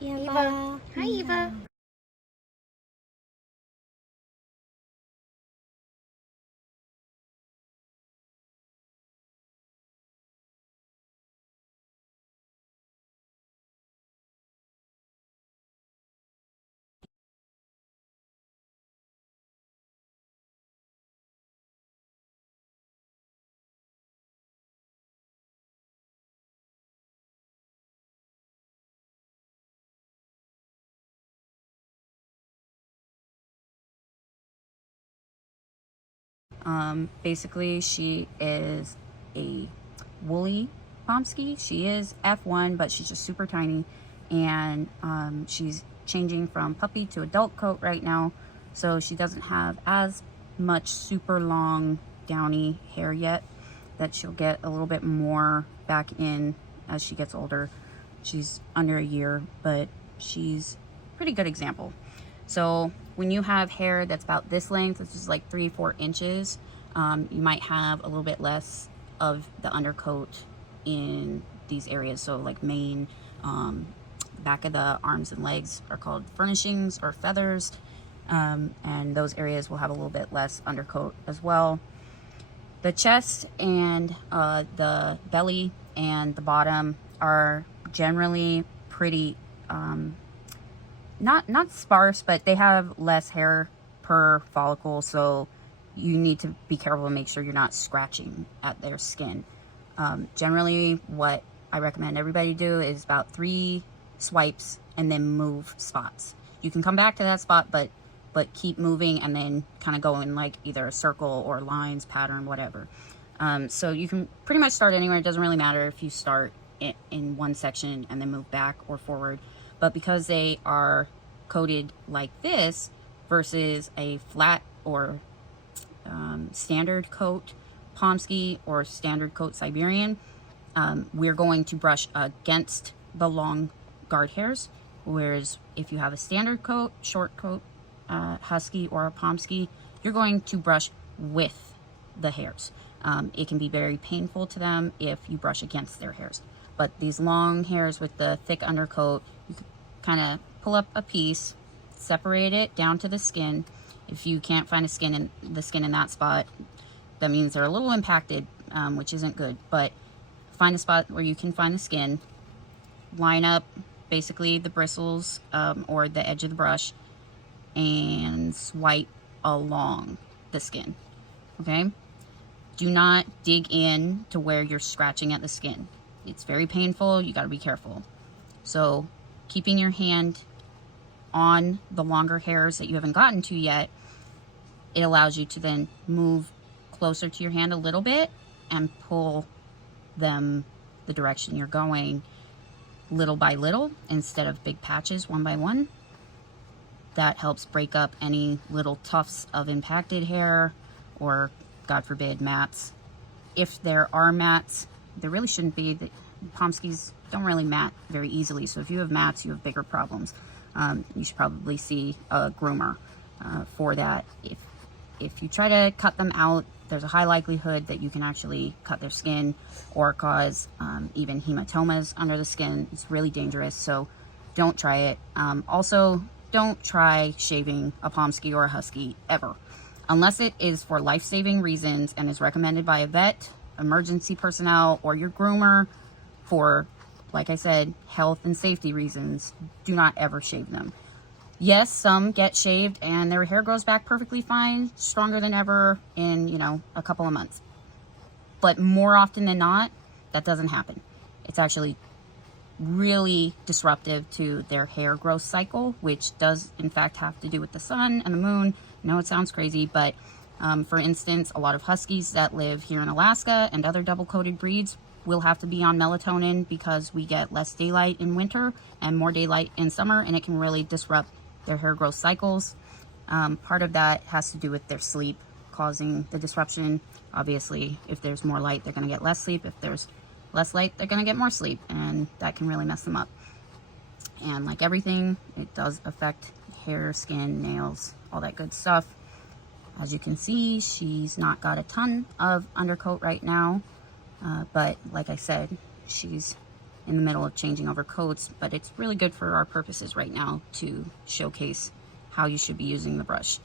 Eva. Hi, Eva. Basically, she is a woolly Pomsky. She is F1, but she's just super tiny, and she's changing from puppy to adult coat right now, so she doesn't have as much super long downy hair yet. That she'll get a little bit more back in as she gets older. She's under a year, but she's a pretty good example. So when you have hair that's about this length, which is like 3-4 inches, you might have a little bit less of the undercoat in these areas. So like mane, back of the arms and legs are called furnishings or feathers, and those areas will have a little bit less undercoat as well. The chest and the belly and the bottom are generally pretty not sparse, but they have less hair per follicle, so you need to be careful and make sure you're not scratching at their skin. Generally, what I recommend everybody do is about 3 swipes and then move spots. You can come back to that spot, but keep moving and then kind of go in like either a circle or lines, pattern, whatever. So you can pretty much start anywhere. It doesn't really matter if you start in one section and then move back or forward. But because they are coated like this versus a flat or standard coat Pomsky or standard coat Siberian, we're going to brush against the long guard hairs. Whereas if you have a standard coat, short coat Husky or a Pomsky, you're going to brush with the hairs. It can be very painful to them if you brush against their hairs. But these long hairs with the thick undercoat, you can kind of pull up a piece, separate it down to the skin. If you can't find the skin in that spot, that means they're a little impacted, which isn't good. But find a spot where you can find the skin, line up basically the bristles or the edge of the brush, and swipe along the skin. Okay? Do not dig in to where you're scratching at the skin. It's very painful. You got to be careful. So keeping your hand on the longer hairs that you haven't gotten to yet, it allows you to then move closer to your hand a little bit and pull them the direction you're going little by little instead of big patches one by one. That helps break up any little tufts of impacted hair or, God forbid, mats. If there are mats, there really shouldn't be. The Pomskies don't really mat very easily, so if you have mats, you have bigger problems. You should probably see a groomer for that. If you try to cut them out, there's a high likelihood that you can actually cut their skin or cause even hematomas under the skin. It's really dangerous, so don't try it. Also, don't try shaving a Pomsky or a Husky ever, unless it is for life-saving reasons and is recommended by a vet, emergency personnel, or your groomer for, like I said, health and safety reasons. Do not ever shave them. Yes, some get shaved and their hair grows back perfectly fine, stronger than ever in, a couple of months. But more often than not, that doesn't happen. It's actually really disruptive to their hair growth cycle, which does in fact have to do with the sun and the moon. I know it sounds crazy, but for instance, a lot of Huskies that live here in Alaska and other double-coated breeds will have to be on melatonin because we get less daylight in winter and more daylight in summer, and it can really disrupt their hair growth cycles. Part of that has to do with their sleep causing the disruption. Obviously, if there's more light, they're going to get less sleep. If there's less light, they're going to get more sleep, and that can really mess them up. And like everything, it does affect hair, skin, nails, all that good stuff. As you can see, she's not got a ton of undercoat right now, but like I said, she's in the middle of changing over coats, but it's really good for our purposes right now to showcase how you should be using the brush.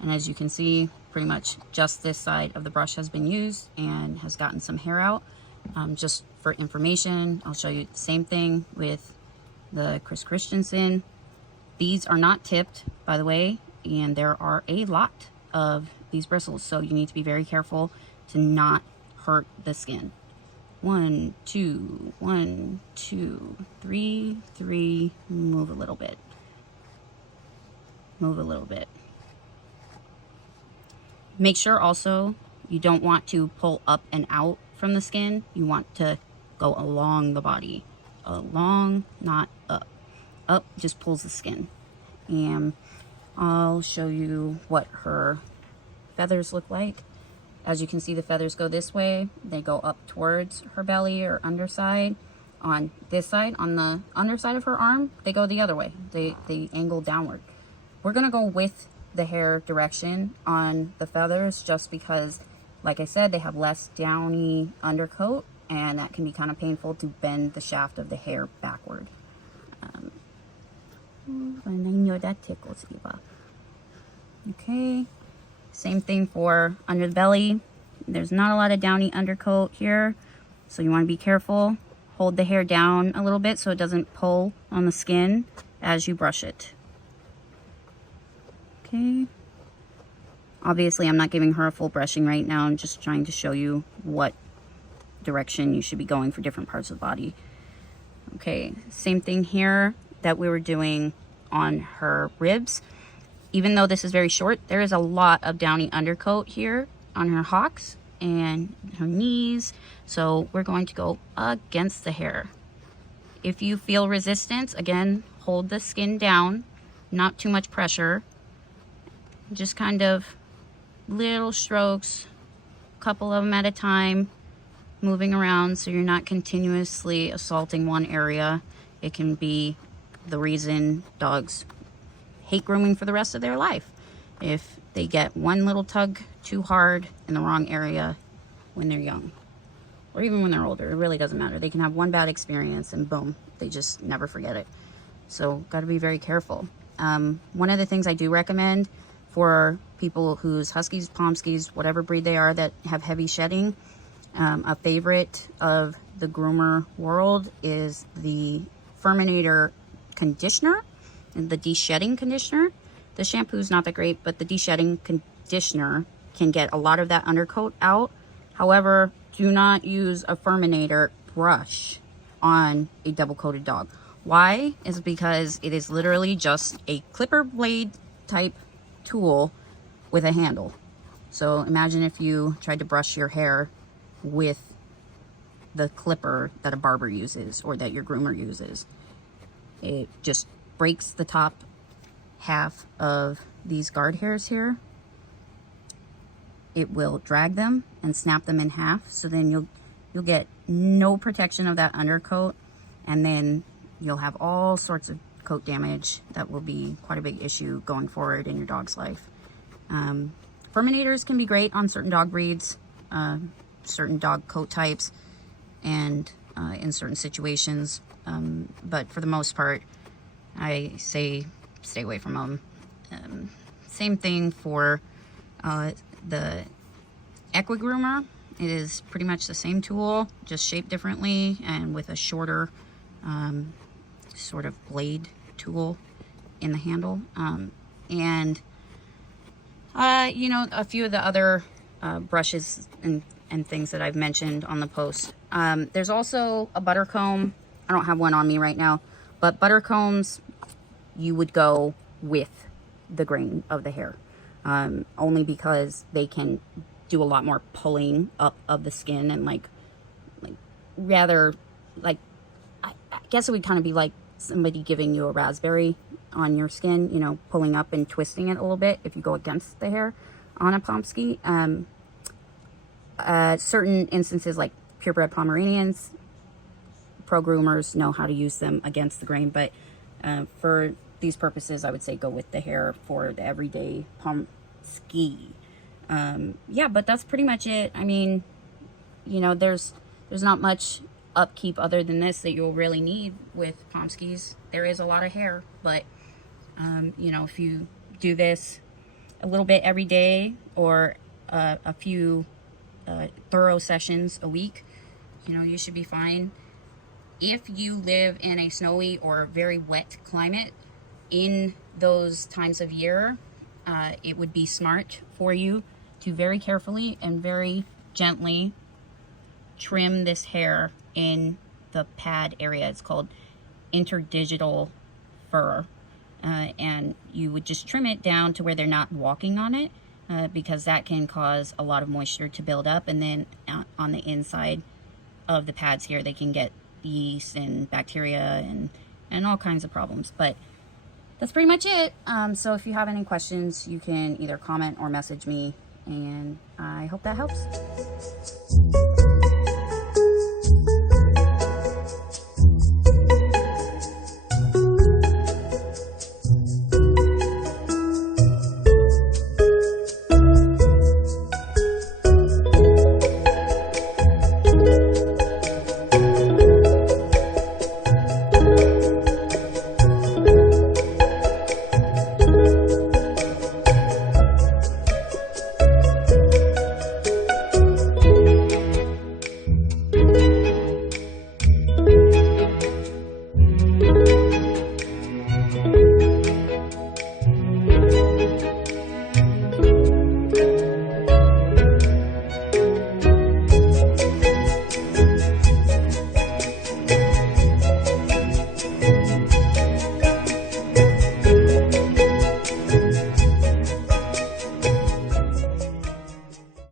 And as you can see, pretty much just this side of the brush has been used and has gotten some hair out. Just for information, I'll show you the same thing with the Chris Christensen. These are not tipped, by the way, and there are a lot of these bristles, so you need to be very careful to not hurt the skin. 1, 2, 1, 2, 3, 3, move a little bit. Move a little bit. Make sure also you don't want to pull up and out from the skin. You want to go along the body. Along, not up. Up just pulls the skin. And I'll show you what her feathers look like. As you can see, the feathers go this way. They go up towards her belly or underside. On this side, on the underside of her arm, they go the other way. They angle downward. We're gonna go with the hair direction on the feathers just because, like I said, they have less downy undercoat, and that can be kind of painful to bend the shaft of the hair backward. I know that tickles, Eva. Okay, same thing for under the belly. There's not a lot of downy undercoat here, so you want to be careful. Hold the hair down a little bit so it doesn't pull on the skin as you brush it. Okay. Obviously, I'm not giving her a full brushing right now. I'm just trying to show you what direction you should be going for different parts of the body. Okay, same thing here that we were doing on her ribs. Even though this is very short, there is a lot of downy undercoat here on her hocks and her knees. So we're going to go against the hair. If you feel resistance, again, hold the skin down, not too much pressure. Just kind of little strokes, couple of them at a time, moving around so you're not continuously assaulting one area. It can be the reason dogs hate grooming for the rest of their life. If they get one little tug too hard in the wrong area when they're young, or even when they're older, it really doesn't matter. They can have one bad experience and boom, they just never forget it. So got to be very careful. One of the things I do recommend for people whose Huskies, Pomskies, whatever breed they are that have heavy shedding, a favorite of the groomer world is the Furminator conditioner, and the de-shedding conditioner. The shampoo is not that great, but the de-shedding conditioner can get a lot of that undercoat out. However, do not use a Furminator brush on a double-coated dog. Why? Is because it is literally just a clipper blade type tool with a handle. So imagine if you tried to brush your hair with the clipper that a barber uses or that your groomer uses. It just breaks the top half of these guard hairs here. It will drag them and snap them in half, so then you'll get no protection of that undercoat, and then you'll have all sorts of coat damage that will be quite a big issue going forward in your dog's life. Furminators can be great on certain dog breeds, certain dog coat types, and in certain situations, but for the most part I say stay away from them. Same thing for the Equi Groomer. It is pretty much the same tool, just shaped differently and with a shorter sort of blade tool in the handle. And you know, a few of the other brushes and things that I've mentioned on the post. There's also a butter comb. I don't have one on me right now, but butter combs, you would go with the grain of the hair, only because they can do a lot more pulling up of the skin, and like rather like I guess it would kind of be like somebody giving you a raspberry on your skin, you know, pulling up and twisting it a little bit if you go against the hair on a Pomsky. Certain instances like purebred Pomeranians, pro groomers know how to use them against the grain, but for these purposes I would say go with the hair for the everyday Pomsky. Yeah, but that's pretty much it. I mean, you know, there's not much upkeep other than this that you'll really need with Pomskies. There is a lot of hair, but you know, if you do this a little bit every day, or a few thorough sessions a week, you know, you should be fine. If you live in a snowy or very wet climate in those times of year, it would be smart for you to very carefully and very gently trim this hair in the pad area. It's called interdigital fur. And you would just trim it down to where they're not walking on it, because that can cause a lot of moisture to build up, and then on the inside of the pads here they can get yeast and bacteria and all kinds of problems. But that's pretty much it. So if you have any questions, you can either comment or message me, and I hope that helps.